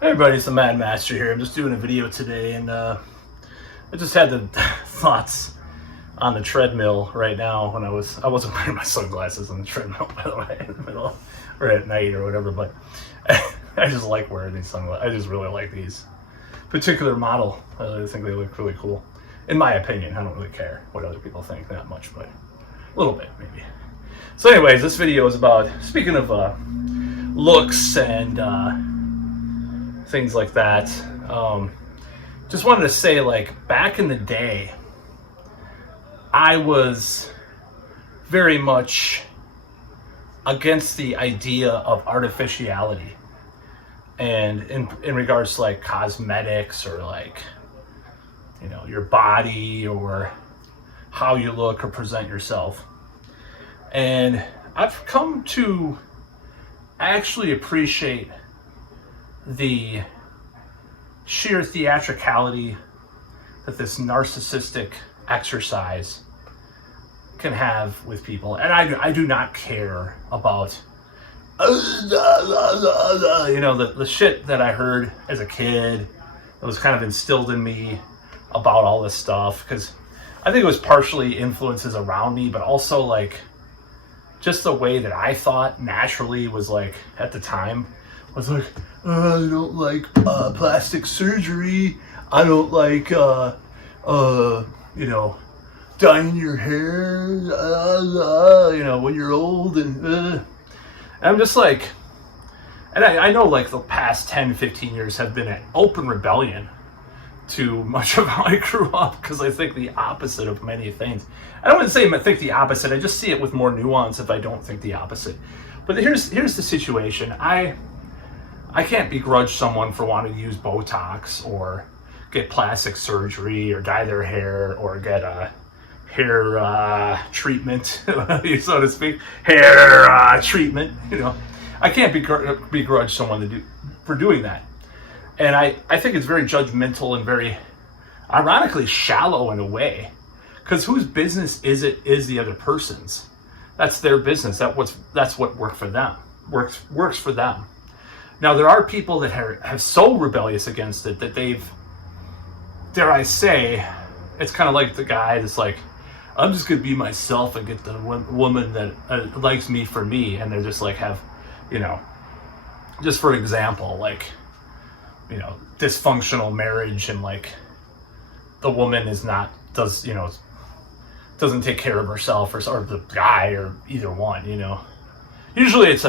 Hey everybody, it's the Mad Master here. I'm just doing a video today, and I just had the thoughts on the treadmill right now when I wasn't wearing my sunglasses on the treadmill, by the way, in the middle or at night or whatever, but I just like wearing these sunglasses. I just really like these particular model. I think they look really cool. In my opinion, I don't really care what other people think that much, but a little bit maybe. So anyways, this video is about, speaking of looks and things like that. Just wanted to say, like, back in the day, I was very much against the idea of artificiality, and in regards to like cosmetics or like, you know, your body or how you look or present yourself. And I've come to actually appreciate the sheer theatricality that this narcissistic exercise can have with people. And I do not care about you know, the shit that I heard as a kid that was kind of instilled in me about all this stuff, because I think it was partially influences around me, but also like just the way that I thought naturally was, like, at the time was like, I don't like plastic surgery. I don't like you know, dyeing your hair you know, when you're old, and I'm just like, and I know like the past 10-15 years have been an open rebellion to much of how I grew up, because I think the opposite of many things. I don't want to say I think the opposite, I just see it with more nuance if I don't think the opposite. But here's the situation. I can't begrudge someone for wanting to use Botox or get plastic surgery or dye their hair or get a hair treatment, so to speak, hair treatment. You know, I can't begrudge someone for doing that. And I think it's very judgmental and very, ironically, shallow in a way, because whose business is the other person's. That's their business. That's what works for them. Works for them. Now, there are people that have so rebellious against it that they've, dare I say, it's kind of like the guy that's like, I'm just going to be myself and get the woman that likes me for me. And they're just like, have, you know, just for example, like, you know, dysfunctional marriage, and like the woman doesn't take care of herself, or the guy, or either one, you know. Usually it's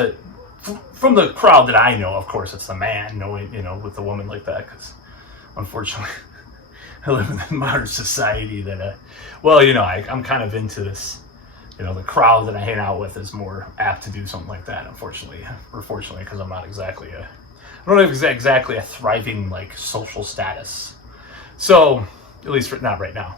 from the crowd that I know, of course, it's the man knowing, you know, with the woman like that, because unfortunately I live in a modern society that, well, you know, I'm kind of into this, you know, the crowd that I hang out with is more apt to do something like that, unfortunately, or fortunately, because I'm not exactly I don't have exactly a thriving, like, social status. So, at least not right now.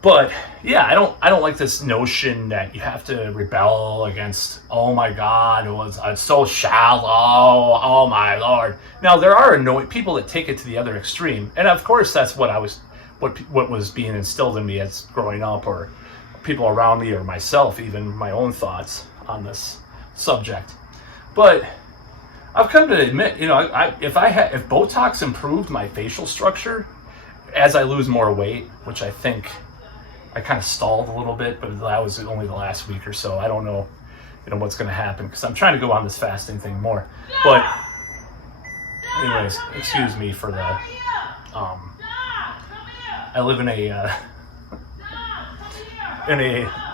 But yeah, I don't like this notion that you have to rebel against, oh my God, it's so shallow, oh my Lord. Now, there are people that take it to the other extreme, and of course that's what was being instilled in me as growing up, or people around me, or myself, even my own thoughts on this subject. But I've come to admit, you know, if Botox improved my facial structure as I lose more weight, which I think I kind of stalled a little bit, but that was only the last week or so. I don't know, you know, what's going to happen, because I'm trying to go on this fasting thing more. But anyways, excuse me for the I live in a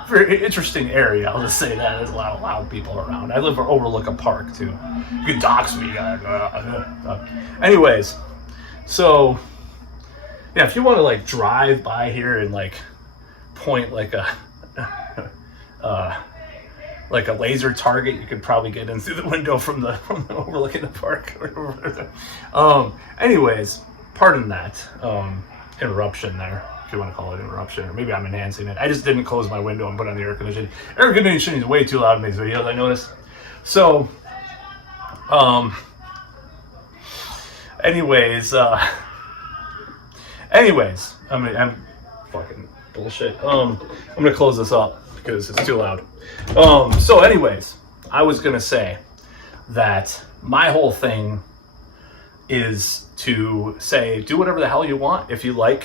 very interesting area. I'll just say that. There's a lot of loud people around. I overlook a park too. You can dox me. Anyways, so yeah, if you want to like drive by here and like point like a laser target, you could probably get in through the window from the overlooking the park. Anyways, pardon that interruption there, if you want to call it interruption, or maybe I'm enhancing it. I just didn't close my window and put on the air conditioning. Air conditioning is way too loud in these videos, I noticed. So, anyways, I'm fucking bullshit. I'm gonna close this up because it's too loud. So anyways, I was gonna say that my whole thing is to say, do whatever the hell you want. If you like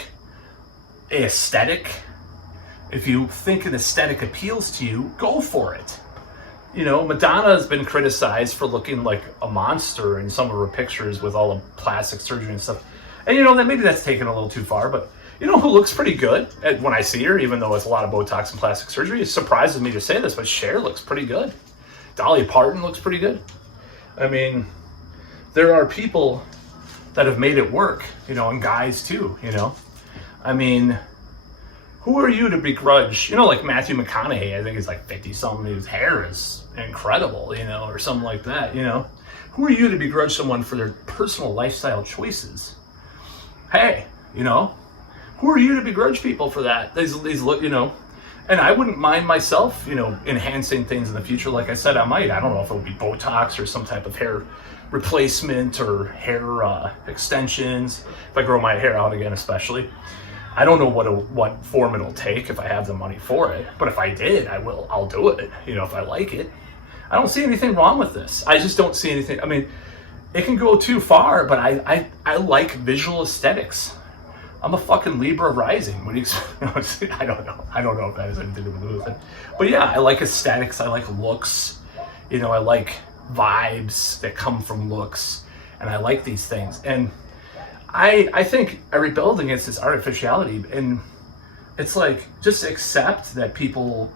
aesthetic, if you think an aesthetic appeals to you, go for it. You know, Madonna has been criticized for looking like a monster in some of her pictures with all the plastic surgery and stuff. And, you know, that maybe that's taken a little too far, but you know who looks pretty good when I see her, even though it's a lot of Botox and plastic surgery? It surprises me to say this, but Cher looks pretty good. Dolly Parton looks pretty good. I mean, there are people that have made it work, you know, and guys too, you know. I mean, who are you to begrudge, you know, like Matthew McConaughey, I think he's like 50-something, his hair is incredible, you know, or something like that, you know. Who are you to begrudge someone for their personal lifestyle choices? Hey, you know, who are you to begrudge people for that? These look, you know, and I wouldn't mind myself, you know, enhancing things in the future. Like I said, I might. I don't know if it would be Botox or some type of hair replacement or hair extensions. If I grow my hair out again, especially. I don't know what form it'll take if I have the money for it. But if I did, I'll do it, you know, if I like it. I don't see anything wrong with this. I just don't see anything. I mean, it can go too far, but I like visual aesthetics. I'm a fucking Libra rising. What do you? I don't know. I don't know if that has anything to do with it. But yeah, I like aesthetics. I like looks. You know, I like vibes that come from looks, and I like these things. And I think I rebelled against this artificiality, and it's like, just accept that people.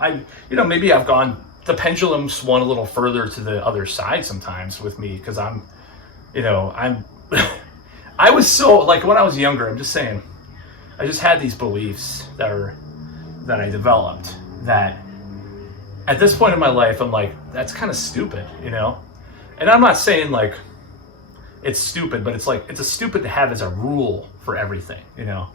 You know, maybe I've gone. The pendulum swung a little further to the other side sometimes with me because I'm. I was so, like, when I was younger, I'm just saying, I just had these beliefs that I developed that at this point in my life, I'm like, that's kind of stupid, you know? And I'm not saying like it's stupid, but it's like, it's a stupid to have as a rule for everything, you know?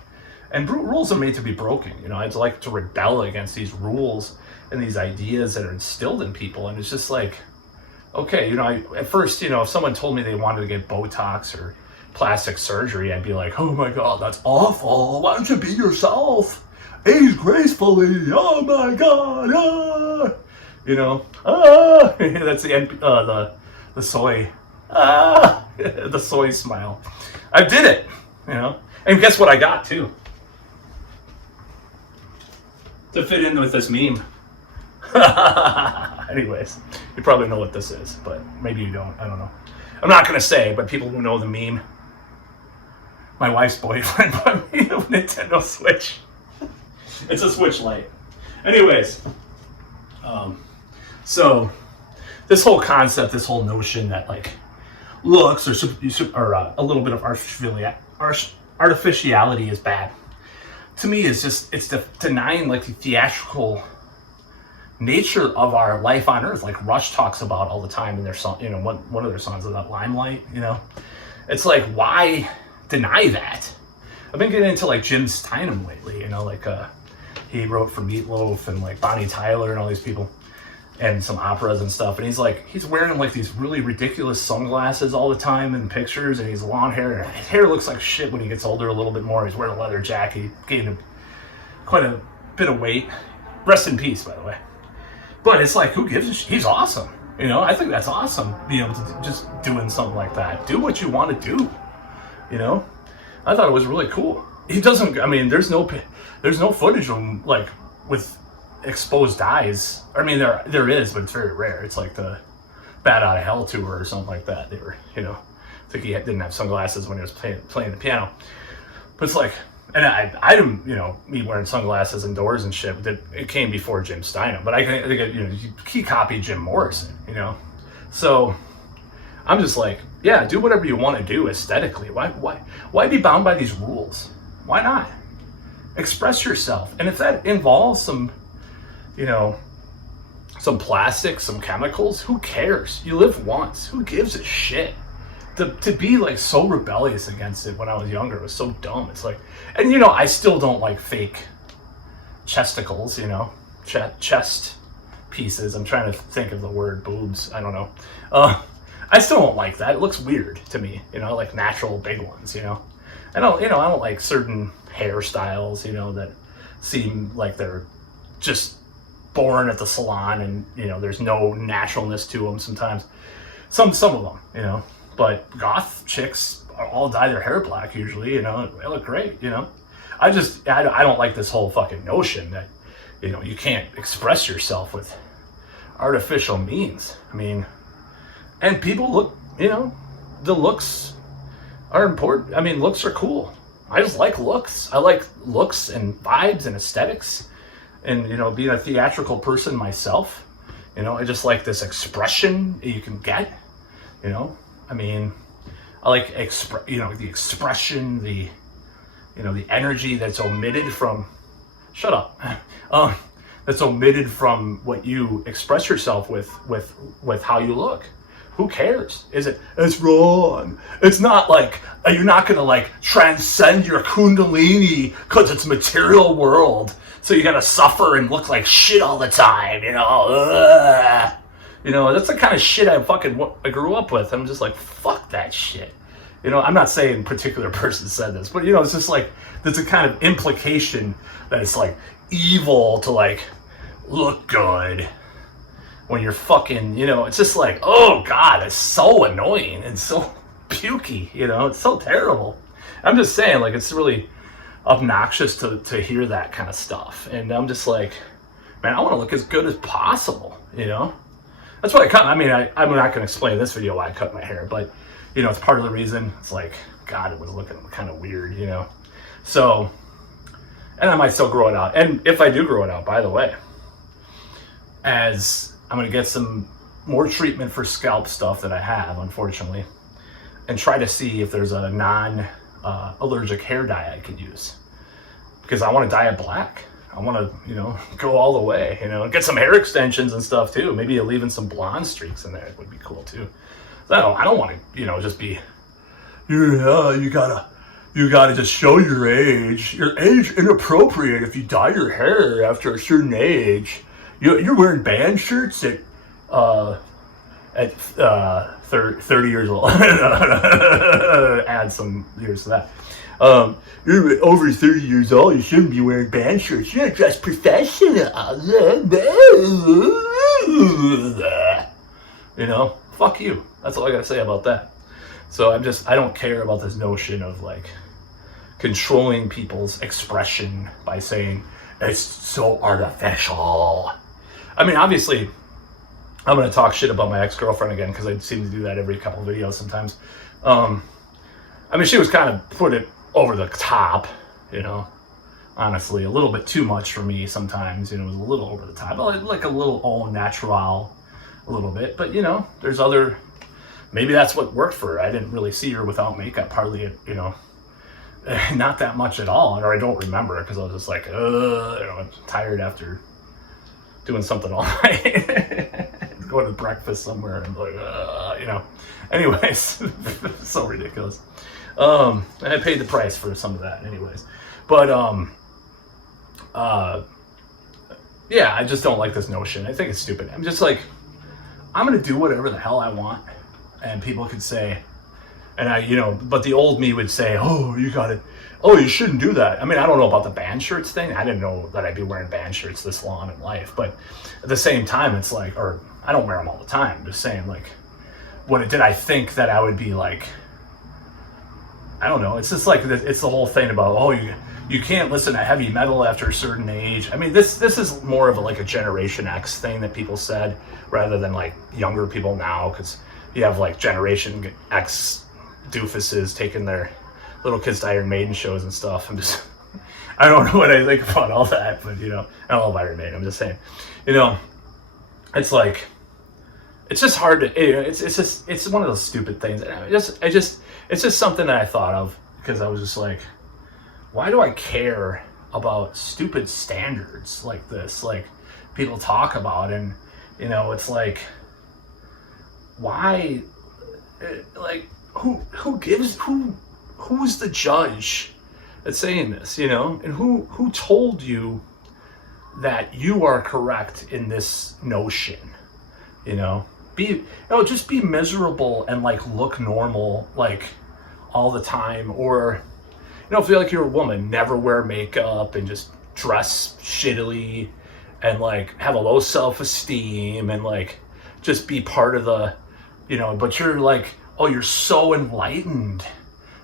And rules are made to be broken, you know? I'd like to rebel against these rules and these ideas that are instilled in people. And it's just like, okay, you know, at first, you know, if someone told me they wanted to get Botox or plastic surgery, I'd be like, oh my God, that's awful. Why don't you be yourself? Age gracefully. Oh my God. Ah. You know, that's the soy, the soy smile. I did it, you know, and guess what I got too? To fit in with this meme. Anyways, you probably know what this is, but maybe you don't. I don't know. I'm not gonna say, but people who know the meme. My wife's boyfriend bought me a Nintendo Switch. It's a Switch Lite. Anyways, so this whole concept, this whole notion that like looks or a little bit of artificiality is bad. To me, it's denying like the theatrical nature of our life on Earth, like Rush talks about all the time in their song, you know, one of their songs about Limelight, you know. It's like, why deny that? I've been getting into like Jim Steinman lately, you know, like he wrote for Meatloaf and like Bonnie Tyler and all these people and some operas and stuff, and he's wearing like these really ridiculous sunglasses all the time in pictures, and he's long hair, and his hair looks like shit when he gets older a little bit more. He's wearing a leather jacket, he gained quite a bit of weight. Rest in peace, by the way. But it's like, who gives a shit? He's awesome. You know, I think that's awesome, you know, just doing something like that. Do what you want to do, you know? I thought it was really cool. He doesn't, I mean, there's no footage of him, like, with exposed eyes. I mean, there is, but it's very rare. It's like the Bat Out of Hell tour or something like that. They were, you know, I think he didn't have sunglasses when he was playing the piano. But it's like, and I didn't, you know, me wearing sunglasses indoors and shit, it came before Jim Steinman. But I think, you know, he copied Jim Morrison, you know? So I'm just like, yeah, do whatever you want to do aesthetically. Why be bound by these rules? Why not? Express yourself. And if that involves some, you know, some plastic, some chemicals, who cares? You live once. Who gives a shit? To be like so rebellious against it when I was younger was so dumb. It's like, and you know, I still don't like fake chesticles, you know, chest pieces. I'm trying to think of the word boobs. I don't know. I still don't like that. It looks weird to me, you know, I like natural big ones, you know. I don't like certain hairstyles, you know, that seem like they're just born at the salon and, you know, there's no naturalness to them sometimes. Some of them, you know. But goth chicks all dye their hair black usually, you know, they look great, you know. I don't like this whole fucking notion that, you know, you can't express yourself with artificial means. I mean, and people look, you know, the looks are important. I mean, looks are cool. I just like looks. I like looks and vibes and aesthetics. And, you know, being a theatrical person myself, you know, I just like this expression you can get, you know. I mean, I like, you know, the expression, the, you know, the energy that's omitted from, shut up, that's omitted from what you express yourself with how you look. Who cares? It's wrong. It's not like, you're not gonna like transcend your kundalini because it's material world. So you're gonna suffer and look like shit all the time, you know? Ugh. You know, that's the kind of shit I grew up with. I'm just like, fuck that shit. You know, I'm not saying a particular person said this, but you know, it's just like, there's a kind of implication that it's like evil to like look good when you're fucking, you know, it's just like, oh God, it's so annoying and so pukey, you know, it's so terrible. I'm just saying, like, it's really obnoxious to hear that kind of stuff. And I'm just like, man, I want to look as good as possible, you know? That's why I cut, I mean, I'm not going to explain in this video why I cut my hair, but, you know, it's part of the reason. It's like, God, it was looking kind of weird, you know? So, and I might still grow it out. And if I do grow it out, by the way, as I'm going to get some more treatment for scalp stuff that I have, unfortunately, and try to see if there's a non-allergic hair dye I could use. Because I want to dye it black. I want to, you know, go all the way, you know, get some hair extensions and stuff too. Maybe leaving some blonde streaks in there would be cool too. So I don't want to, you know, just be, yeah, you gotta just show your age. Your age inappropriate if you dye your hair after a certain age. You're wearing band shirts at 30 years old. Add some years to that. You're over 30 years old. You shouldn't be wearing band shirts. You're dressed professional. You know, fuck you. That's all I gotta say about that. So I don't care about this notion of like controlling people's expression by saying it's so artificial. I mean, obviously, I'm going to talk shit about my ex-girlfriend again because I seem to do that every couple of videos sometimes. I mean, she was kind of put it over the top, you know, honestly, a little bit too much for me sometimes, you know, it was a little over the top, like a little au natural, a little bit, but you know, there's other, maybe that's what worked for her. I didn't really see her without makeup, hardly, you know, not that much at all, or I don't remember because I was just like, you know, I'm tired after doing something all night, going to breakfast somewhere, and I'm like, you know. Anyways, so ridiculous. And I paid the price for some of that, anyways. But yeah, I just don't like this notion. I think it's stupid. I'm just like, I'm gonna do whatever the hell I want, and people could say, and you know, but the old me would say, oh, you shouldn't do that. I mean, I don't know about the band shirts thing. I didn't know that I'd be wearing band shirts this long in life. But at the same time, it's like, or I don't wear them all the time. I'm just saying, like, did I think that I would be like, I don't know. It's just like, it's the whole thing about, oh, you can't listen to heavy metal after a certain age. I mean, this is more of like a Generation X thing that people said rather than like younger people now, because you have like Generation X doofuses taking their little kids to Iron Maiden shows and stuff. I don't know what I think about all that, but you know, I don't love Iron Maiden. I'm just saying, you know, it's like, it's just hard to, it's one of those stupid things. And it's just something that I thought of because I was just like, why do I care about stupid standards like this? Like people talk about, and you know, it's like, why, like, who's the judge that's saying this, you know? And who told you that you are correct in this notion, you know? Just be miserable and like look normal like all the time, or you know, feel like you're a woman, never wear makeup and just dress shittily and like have a low self-esteem and like just be part of the, you know, but you're like oh, you're so enlightened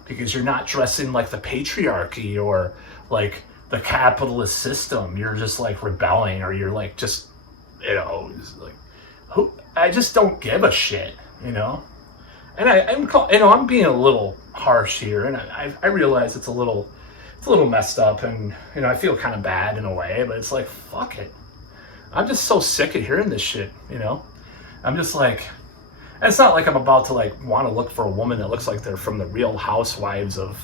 because you're not dressing like the patriarchy or like the capitalist system. You're just like rebelling, or you're like just, you know, like, who? I just don't give a shit, you know. And I'm being a little harsh here, and I realize it's a little messed up, and you know, I feel kind of bad in a way, but it's like, fuck it. I'm just so sick of hearing this shit, you know. I'm just like, and it's not like I'm about to like want to look for a woman that looks like they're from the Real Housewives of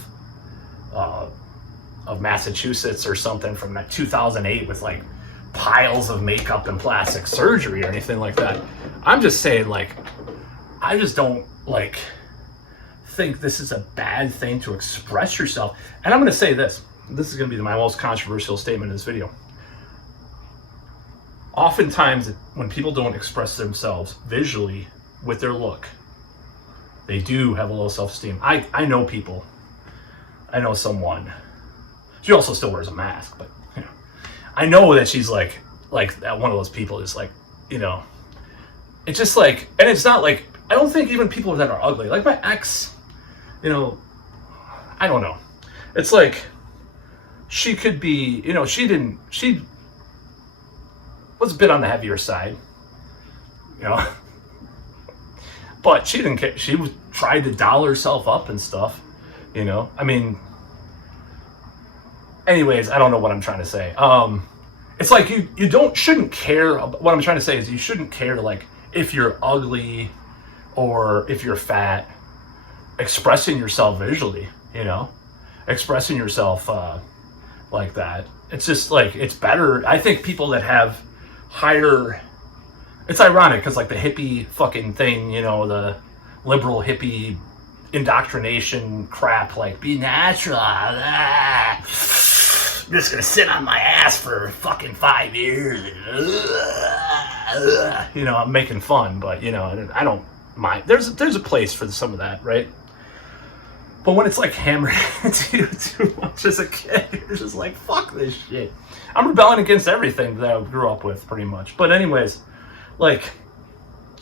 Massachusetts or something from like 2008 with like piles of makeup and plastic surgery or anything like that. I'm just saying, like, I just don't like think this is a bad thing to express yourself. And I'm going to say this. This is going to be my most controversial statement in this video. Oftentimes, when people don't express themselves visually with their look, they do have a low self-esteem. I know people. I know someone. She also still wears a mask, but you know, I know that she's like that one of those people is like, you know, it's just like, and it's not like, I don't think even people that are ugly, like my ex, you know, I don't know. It's like, she could be, you know, she was a bit on the heavier side, you know, but she didn't care. She tried to doll herself up and stuff, you know. I mean, anyways, I don't know what I'm trying to say. It's like you shouldn't care. What I'm trying to say is you shouldn't care, like, if you're ugly or if you're fat, expressing yourself visually, you know, expressing yourself like that. It's just like, it's better. I think people that have higher, it's ironic because like the hippie fucking thing, you know, the liberal hippie indoctrination crap, like be natural. I'm just gonna sit on my ass for fucking 5 years. You know, I'm making fun, but you know, I don't mind. There's a place for some of that, right? But when it's like hammered into you too much as a kid, you're just like, fuck this shit. I'm rebelling against everything that I grew up with, pretty much. But anyways, like,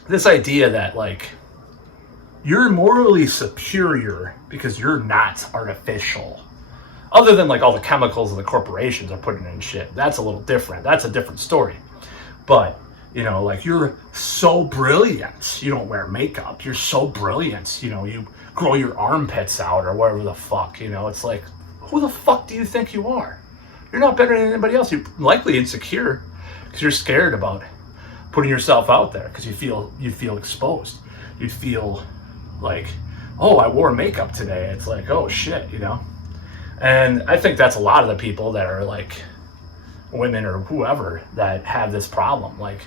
this idea that, like, you're morally superior because you're not artificial. Other than, like, all the chemicals and the corporations are putting in shit. That's a little different. That's a different story. But, you know, like, you're so brilliant. You don't wear makeup. You're so brilliant. You know, you grow your armpits out or whatever the fuck, you know. It's like, who the fuck do you think you are? You're not better than anybody else. You're likely insecure because you're scared about putting yourself out there because you feel exposed. You feel like, oh, I wore makeup today. It's like, oh shit, you know. And I think that's a lot of the people that are like women or whoever that have this problem. Like,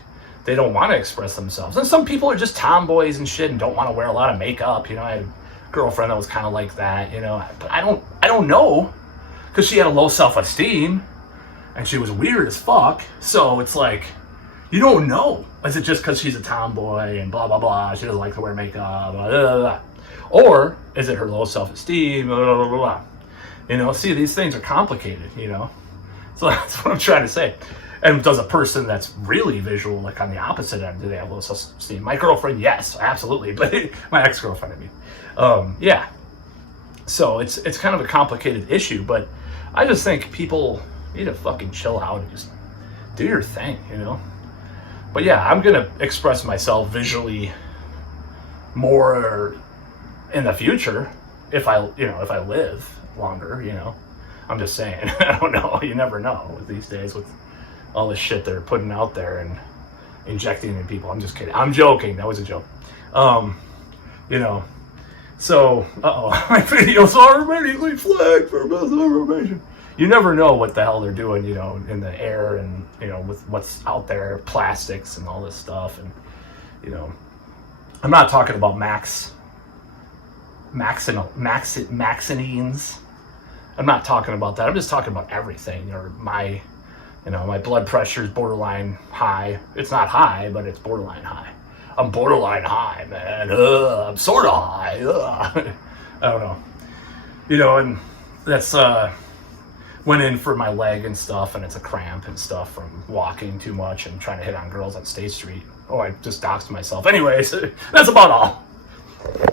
they don't want to express themselves. And some people are just tomboys and shit and don't want to wear a lot of makeup. You know, I had a girlfriend that was kind of like that, you know. But I don't know, because she had a low self-esteem and she was weird as fuck. So it's like, you don't know. Is it just because she's a tomboy and blah, blah, blah, she doesn't like to wear makeup, blah, blah, blah. Or is it her low self-esteem, blah, blah, blah, blah. You know, see, these things are complicated, you know. So that's what I'm trying to say. And does a person that's really visual, like on the opposite end, do they have low self-esteem? My girlfriend, yes, absolutely. But my ex-girlfriend, I mean. Yeah. So it's kind of a complicated issue, but I just think people need to fucking chill out and just do your thing, you know. But yeah, I'm gonna express myself visually more in the future if I live longer, you know. I'm just saying. I don't know. You never know these days with all this shit they're putting out there and injecting in people. I'm just kidding. I'm joking. That was a joke. You know. So, my videos are immediately flagged for misinformation. You never know what the hell they're doing, you know, in the air and, you know, with what's out there, plastics and all this stuff. And, you know, I'm not talking about Maxinines. I'm not talking about that. I'm just talking about everything. Or my blood pressure is borderline high. It's not high, but it's borderline high. I'm borderline high, man. I'm sort of high. I don't know. You know, and that's, went in for my leg and stuff, and it's a cramp and stuff from walking too much and trying to hit on girls on State Street. Oh, I just doxed myself. Anyways, that's about all.